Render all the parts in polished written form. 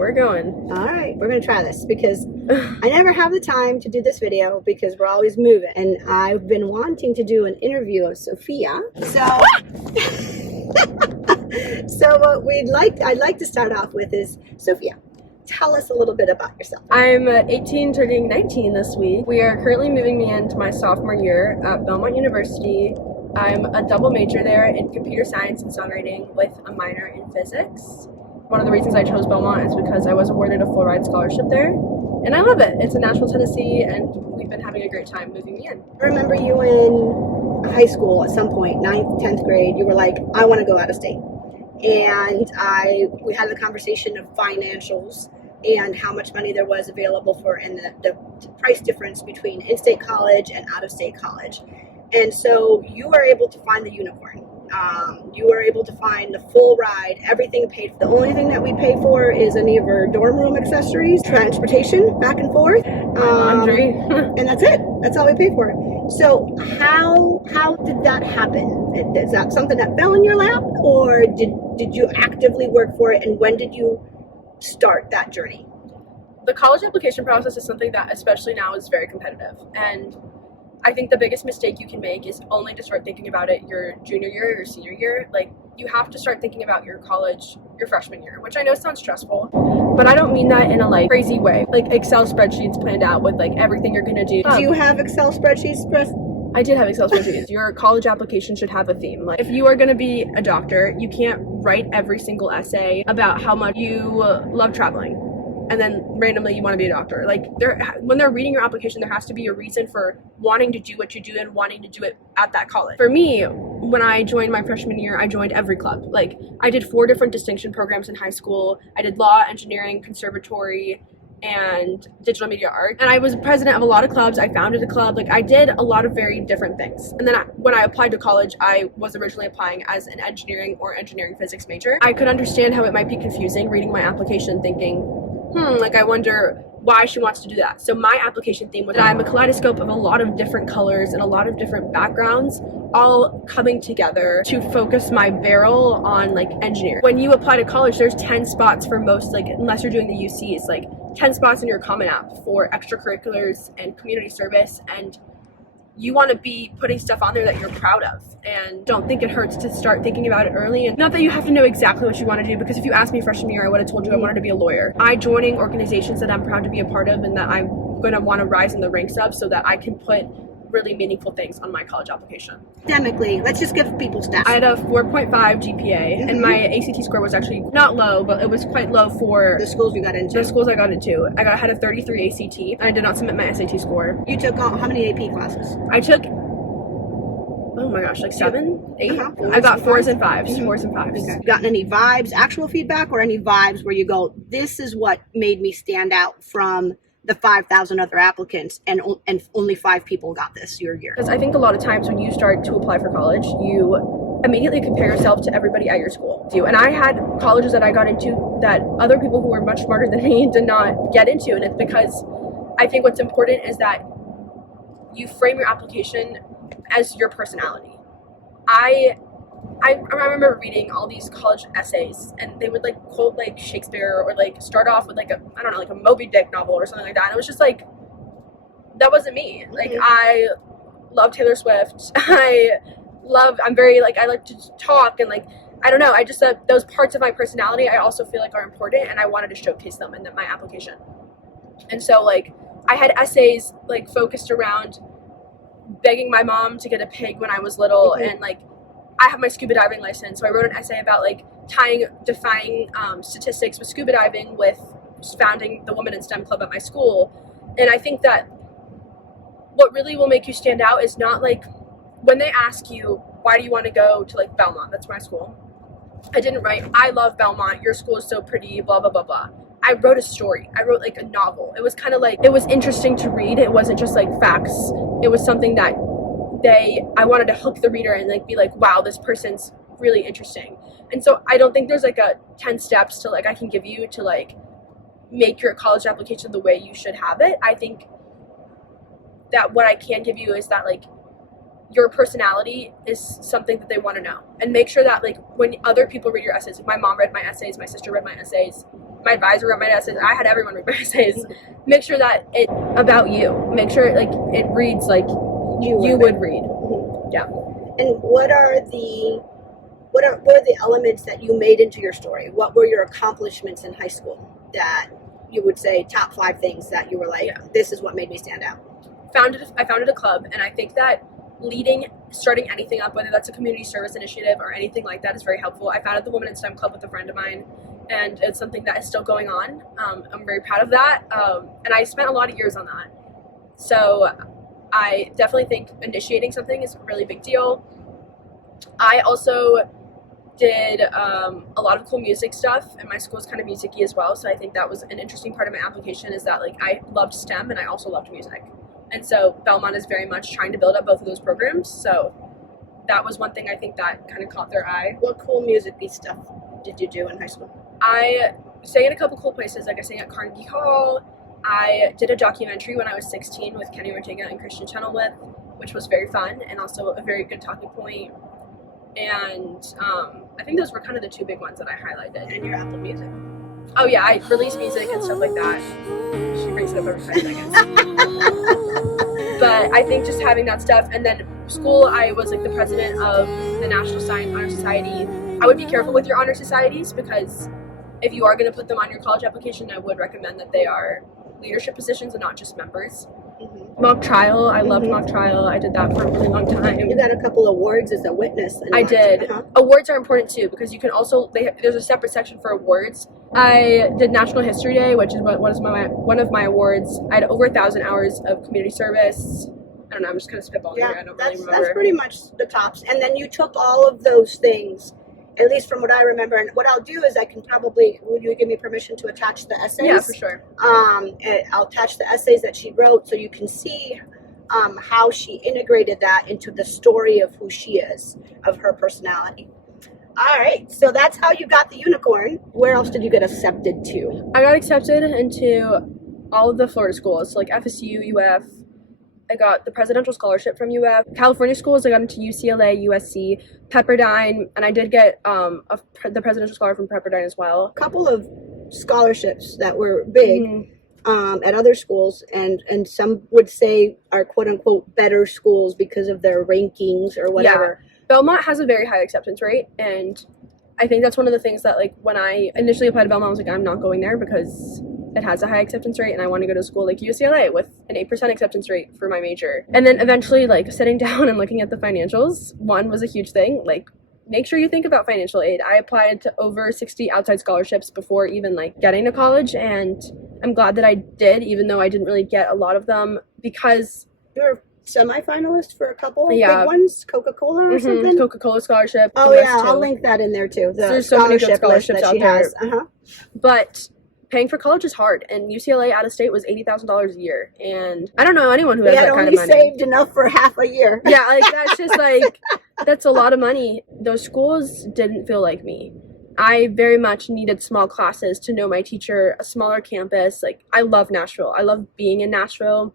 we're going. All right, we're going to try this because I never have the time to do this video because we're always moving. And I've been wanting to do an interview of Sophia. So, what I'd like to start off with is, Sophia, tell us a little bit about yourself. I'm 18, turning 19 this week. We are currently moving me into my sophomore year at Belmont University. I'm a double major there in computer science and songwriting with a minor in physics. One of the reasons I chose Belmont is because I was awarded a full ride scholarship there, and I love it. It's in Nashville, Tennessee, and we've been having a great time moving me in. I remember you in high school at some point, 9th, 10th grade, you were like, I want to go out of state. And we had the conversation of financials and how much money there was available for, and the price difference between in-state college and out-of-state college. And so you were able to find the unicorn. You were able to find the full ride, everything paid for. The only thing that we pay for is any of our dorm room accessories, transportation back and forth, laundry, and that's it. That's all we pay for. So how did that happen? Is that something that fell in your lap, or did you actively work for it? And when did you start that journey? The college application process is something that, especially now, is very competitive, and I think the biggest mistake you can make is only to start thinking about it your junior year or your senior year. Like, you have to start thinking about your college your freshman year, which I know sounds stressful, but I don't mean that in a like crazy way. Like Excel spreadsheets planned out with like everything you're gonna do. Do you have Excel spreadsheets? I did have Excel spreadsheets. Your college application should have a theme. Like, if you are gonna be a doctor, you can't write every single essay about how much you love traveling and then randomly you want to be a doctor. Like, when they're reading your application, there has to be a reason for wanting to do what you do and wanting to do it at that college. For me, when I joined my freshman year, I joined every club. Like, I did 4 different distinction programs in high school. I did law, engineering, conservatory, and digital media art. And I was president of a lot of clubs. I founded a club. Like, I did a lot of very different things. And then when I applied to college, I was originally applying as an engineering or engineering physics major. I could understand how it might be confusing reading my application thinking, like, I wonder why she wants to do that. So my application theme was that I'm a kaleidoscope of a lot of different colors and a lot of different backgrounds, all coming together to focus my barrel on, like, engineering. When you apply to college, there's 10 spots for most, like, unless you're doing the UC, it's like 10 spots in your Common App for extracurriculars and community service, and you want to be putting stuff on there that you're proud of, and don't think it hurts to start thinking about it early. And not that you have to know exactly what you want to do, because if you asked me freshman year, I would have told you I wanted to be a lawyer. I'm joining organizations that I'm proud to be a part of and that I'm going to want to rise in the ranks of so that I can put really meaningful things on my college application. Academically, let's just give people stats. I had a 4.5 GPA, and my ACT score was actually not low, but it was quite low for the schools you got into. The schools I got into. I had a 33 ACT, and I did not submit my SAT score. You took how many AP classes? I took, oh my gosh, like 7, 8? Uh-huh. I got 4s and 5s. 4s and 5s. Okay. Gotten any vibes, actual feedback, or any vibes where you go, this is what made me stand out from the 5,000 other applicants, and only 5 people got this your year? Because I think a lot of times when you start to apply for college, you immediately compare yourself to everybody at your school. And I had colleges that I got into that other people who were much smarter than me did not get into, and it's because I think what's important is that you frame your application as your personality. I remember reading all these college essays, and they would like quote like Shakespeare, or like start off with like a Moby Dick novel or something like that. And it was just like, that wasn't me. Like, I love Taylor Swift. I'm very like, I like to talk, and like, I don't know. I just, those parts of my personality, I also feel like are important, and I wanted to showcase them in my application. And so like, I had essays like focused around begging my mom to get a pig when I was little, and like, I have my scuba diving license, so I wrote an essay about like defying statistics with scuba diving with founding the Women in STEM Club at my school. And I think that what really will make you stand out is not like when they ask you, why do you want to go to like Belmont? That's my school. I didn't write, I love Belmont, your school is so pretty, blah, blah, blah, blah. I wrote a story. I wrote like a novel. It was kind of like, it was interesting to read. It wasn't just like facts. It was something that I wanted to hook the reader and like be like, wow, this person's really interesting. And so I don't think there's like a 10 steps to like I can give you to like make your college application the way you should have it. I think that what I can give you is that like your personality is something that they want to know, and make sure that like when other people read your essays, like my mom read my essays, my sister read my essays, my advisor wrote my essays. I had everyone read my essays. Make sure that it about you. Make sure like it reads like you would read. Yeah. And what are the elements that you made into your story? What were your accomplishments in high school that you would say top 5 things that you were like, this is what made me stand out? I founded a club, and I think that starting anything up, whether that's a community service initiative or anything like that, is very helpful. I founded the Women in STEM Club with a friend of mine, and it's something that is still going on. I'm very proud of that, and I spent a lot of years on that. So I definitely think initiating something is a really big deal. I also did a lot of cool music stuff, and my school is kind of music-y as well, so I think that was an interesting part of my application, is that like I loved STEM and I also loved music. And so Belmont is very much trying to build up both of those programs, so that was one thing I think that kind of caught their eye. What cool music-y stuff did you do in high school? I sang in a couple cool places, like I sang at Carnegie Hall. I did a documentary when I was 16 with Kenny Ortega and Christian Chenoweth, which was very fun and also a very good talking point. And I think those were kind of the 2 big ones that I highlighted. And your Apple Music. Oh yeah, I release music and stuff like that. She brings it up every 5 seconds. But I think just having that stuff, and then school, I was like the president of the National Science Honor Society. I would be careful with your honor societies, because if you are going to put them on your college application, I would recommend that they are leadership positions and not just members. Mock trial, I loved mock trial. I did that for a really long time. You got a couple awards as a witness. I did. Awards are important too, because you can also, there's a separate section for awards. I did National History Day, which is one of my awards. I had over 1,000 hours of community service. I don't know, I'm just kind of spitballing here. I don't really remember. That's pretty much the tops. And then you took all of those things, at least from what I remember. And what I'll do is I can probably, would you give me permission to attach the essays? Yeah, for sure. I'll attach the essays that she wrote so you can see how she integrated that into the story of who she is, of her personality. All right, so that's how you got the unicorn. Where else did you get accepted to? I got accepted into all of the Florida schools, like FSU, UF. I got the presidential scholarship from UF. California schools, I got into UCLA, USC, Pepperdine, and I did get the presidential scholarship from Pepperdine as well. A couple of scholarships that were big at other schools, and some would say are quote-unquote better schools because of their rankings or whatever. Yeah. Belmont has a very high acceptance rate, and I think that's one of the things that, like, when I initially applied to Belmont, I was like, I'm not going there because it has a high acceptance rate, and I want to go to a school like UCLA with an 8% acceptance rate for my major. And then eventually, like, sitting down and looking at the financials, one was a huge thing. Like, make sure you think about financial aid. I applied to over 60 outside scholarships before even, like, getting to college, and I'm glad that I did, even though I didn't really get a lot of them, because you're semi-finalist for a couple of big ones, Coca-Cola or something? Coca-Cola scholarship. Oh yeah, I'll link that in there too. There's so many good scholarships out there. Uh-huh. But paying for college is hard, and UCLA out of state was $80,000 a year, and I don't know anyone who has that kind of money. They only saved enough for half a year. Yeah, like that's just like, that's a lot of money. Those schools didn't feel like me. I very much needed small classes to know my teacher, a smaller campus. Like, I love Nashville. I love being in Nashville.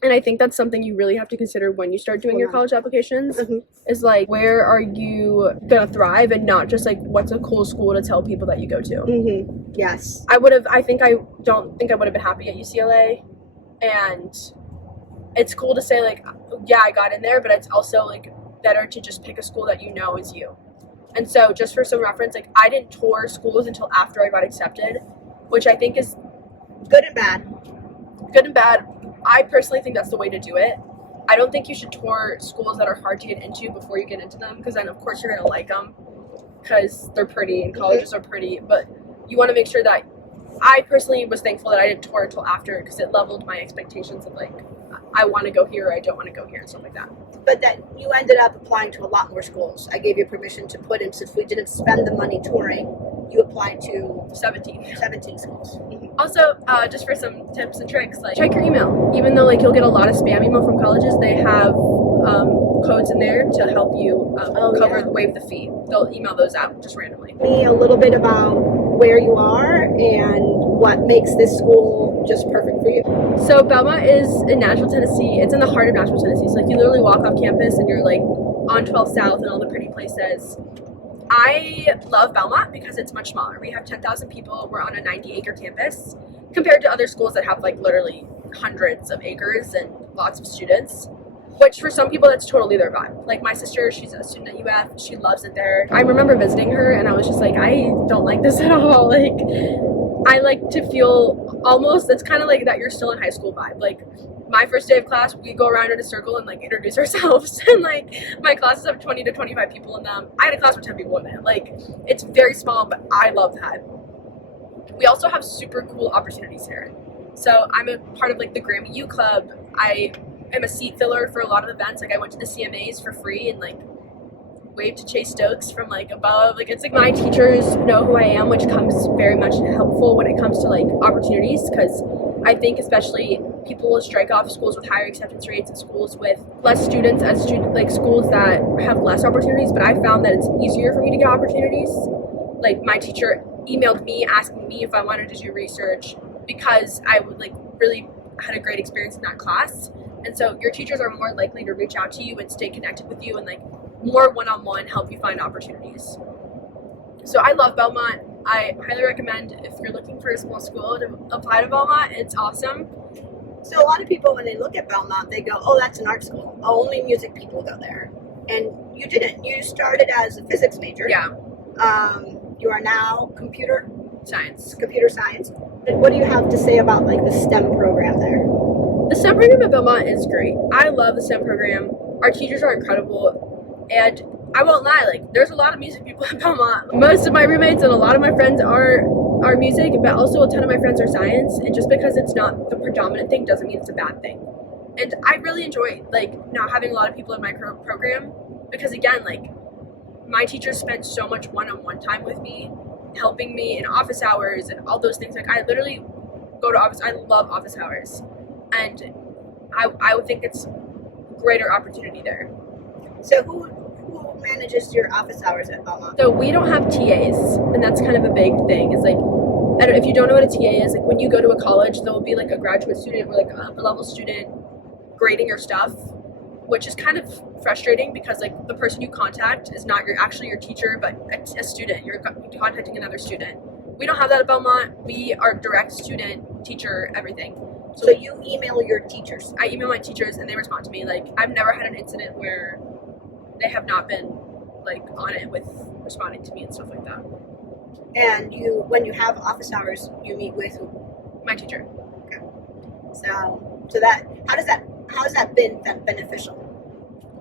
And I think that's something you really have to consider when you start doing your college applications, is like, where are you gonna thrive, and not just like, what's a cool school to tell people that you go to. Yes. I don't think I would have been happy at UCLA, and it's cool to say like, yeah, I got in there, but it's also like better to just pick a school that you know is you. And so just for some reference, like, I didn't tour schools until after I got accepted, which I think is good and bad. Good and bad. I personally think that's the way to do it. I don't think you should tour schools that are hard to get into before you get into them, because then of course you're going to like them because they're pretty and colleges are pretty, but you want to make sure that, I personally was thankful that I didn't tour until after, because it leveled my expectations of like, I want to go here or I don't want to go here and stuff like that. But that you ended up applying to a lot more schools. I gave you permission to put in, since we didn't spend the money touring, you applied to 17 schools. Also, just for some tips and tricks, like, check your email. Even though like you'll get a lot of spam email from colleges, they have codes in there to help you waive the fee. They'll email those out just randomly. Tell me a little bit about where you are and what makes this school just perfect for you. So Belmont is in Nashville, Tennessee. It's in the heart of Nashville, Tennessee. So like, you literally walk off campus and you're like on 12 South and all the pretty places. I love Belmont because it's much smaller. We have 10,000 people. We're on a 90-acre campus compared to other schools that have like literally hundreds of acres and lots of students, which for some people that's totally their vibe. Like my sister, she's a student at UF. She loves it there. I remember visiting her and I was just like, I don't like this at all. Like I like to feel almost, it's kind of like that you're still in high school vibe. Like my first day of class, we go around in a circle and like introduce ourselves, and like my classes have 20 to 25 people in them. I had a class with 10 people in it. Like it's very small, but I love that. We also have super cool opportunities here. So I'm a part of like the Grammy U Club. I am a seat filler for a lot of events. Like I went to the CMAs for free and like waved to Chase Stokes from like above. Like it's like my teachers know who I am, which comes very much helpful when it comes to like opportunities, because I think especially people will strike off schools with higher acceptance rates and schools with less students as like schools that have less opportunities. But I found that it's easier for me to get opportunities. Like my teacher emailed me asking me if I wanted to do research because I would like really had a great experience in that class. And so your teachers are more likely to reach out to you and stay connected with you and like more one-on-one help you find opportunities. So I love Belmont. I highly recommend if you're looking for a small school to apply to Belmont. It's awesome. So a lot of people, when they look at Belmont, they go, oh, that's an art school. Only music people go there. And you didn't. You started as a physics major. Yeah. You are now computer Science. And what do you have to say about like the STEM program there? The STEM program at Belmont is great. I love the STEM program. Our teachers are incredible. And I won't lie, like there's a lot of music people at Belmont. Most of my roommates and a lot of my friends are music, but also a ton of my friends are science. And just because it's not the predominant thing doesn't mean it's a bad thing. And I really enjoy like not having a lot of people in my program, because again, like my teachers spend so much one-on-one time with me, helping me in office hours and all those things. Like I literally go to office. I love office hours, and I would think it's greater opportunity there. So who manages your office hours at Belmont? So we don't have TAs, and that's kind of a big thing. It's like, I don't know if you don't know what a TA is. Like when you go to a college, there will be like a graduate student or like a level student grading your stuff, which is kind of frustrating because like the person you contact is not actually your teacher, but a student. You're contacting another student. We don't have that at Belmont. We are direct student, teacher, everything. So you email your teachers? I email my teachers and they respond to me. Like I've never had an incident where they have not been like on it with responding to me and stuff like that. And when you have office hours, you meet with who? My teacher. Okay. So that how has that been beneficial?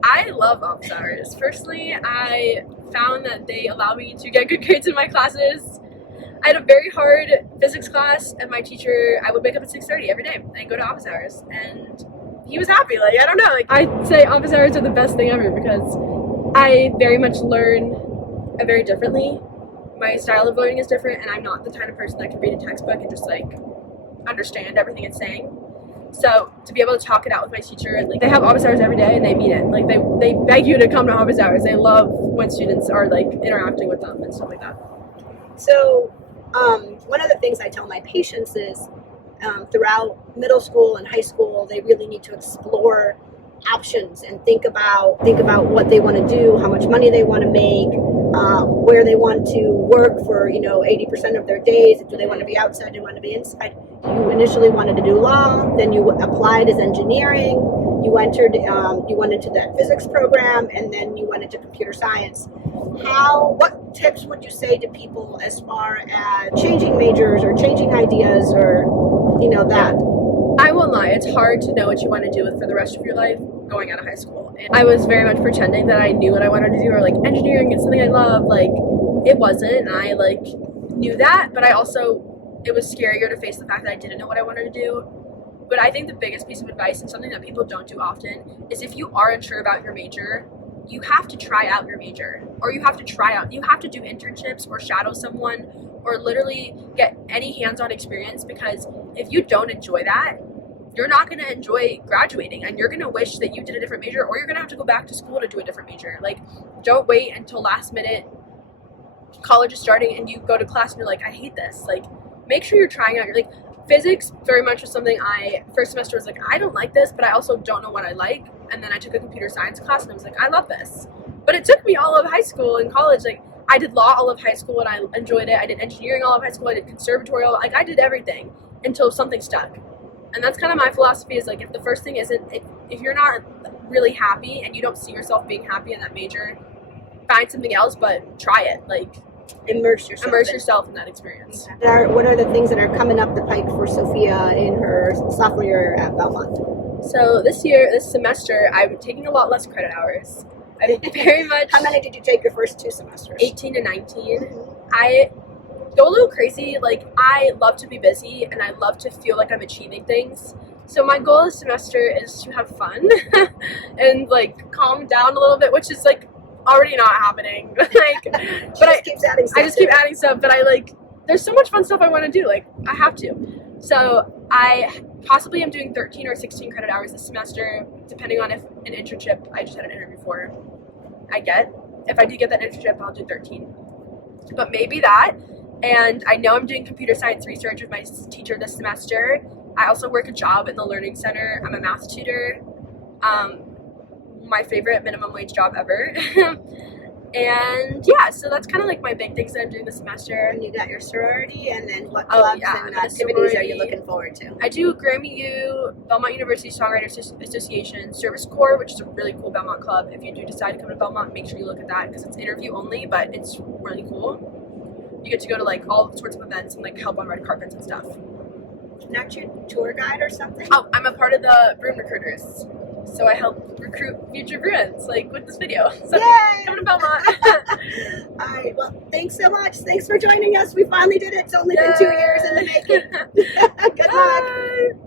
I love office hours. Personally, I found that they allow me to get good grades in my classes. I had a very hard physics class, and my teacher, I would wake up at 6:30 every day and go to office hours, and he was happy. Like, I don't know. Like, I'd say office hours are the best thing ever because I very much learn very differently. My style of learning is different, and I'm not the kind of person that can read a textbook and just like understand everything it's saying. So to be able to talk it out with my teacher, and like they have office hours every day and they mean it. Like they beg you to come to office hours. They love when students are like interacting with them and stuff like that. So one of the things I tell my patients is throughout middle school and high school, they really need to explore options and think about what they want to do, how much money they want to make, where they want to work for 80% of their days. Do they want to be outside? Do they want to be inside? You initially wanted to do law, then you applied as engineering. You went into that physics program, and then you went into computer science. What tips would you say to people as far as changing majors or changing ideas or that? I won't lie, it's hard to know what you want to do for the rest of your life going out of high school. And I was very much pretending that I knew what I wanted to do, or like engineering is something I love. Like it wasn't, and I like knew that, but it was scarier to face the fact that I didn't know what I wanted to do. But I think the biggest piece of advice, and something that people don't do often, is if you are unsure about your major, you have to try out your major, or you have to do internships or shadow someone, or literally get any hands-on experience, because if you don't enjoy that, you're not going to enjoy graduating, and you're going to wish that you did a different major, or you're going to have to go back to school to do a different major. Like, don't wait until last minute college is starting and you go to class and you're like, I hate this. Like, make sure you're trying out. Like, physics very much was something first semester was like, I don't like this, but I also don't know what I like. And then I took a computer science class and I was like, I love this. But it took me all of high school and college. Like, I did law all of high school and I enjoyed it. I did engineering all of high school. I did conservatory. Like, I did everything until something stuck. And that's kind of my philosophy, is like, if the first thing isn't, if you're not really happy and you don't see yourself being happy in that major, find something else, but try it. Like, immerse yourself in that experience. What are the things that are coming up the pike for Sophia in her sophomore year at Belmont? So this semester, I'm taking a lot less credit hours. I'm very much... How many did you take your first 2 semesters? 18 to 19. I go a little crazy. Like, I love to be busy and I love to feel like I'm achieving things. So my goal this semester is to have fun and like calm down a little bit, which is like already not happening. Like, I just keep adding stuff. But I like, there's so much fun stuff I want to do. Like, I have to. So I possibly am doing 13 or 16 credit hours this semester, depending on if an internship I just had an interview for I get. If I do get that internship, I'll do 13. But maybe that. And I know I'm doing computer science research with my teacher this semester. I also work a job in the Learning Center. I'm a math tutor. My favorite minimum wage job ever. And yeah, so that's kind of like my big things that I'm doing this semester. And you got your sorority, and then what clubs and activities are you looking forward to? I do Grammy U, Belmont University Songwriters Association, Service Corps, which is a really cool Belmont club. If you do decide to come to Belmont, make sure you look at that, because it's interview only, but it's really cool. You get to go to like all sorts of events and like help on red carpets and stuff. Not your tour guide or something? Oh, I'm a part of the Bruin recruiters. So I help recruit future Bruins, like with this video. So yay! Come to Belmont. All right, well, thanks so much. Thanks for joining us. We finally did it. It's only been 2 years in the making. Good luck.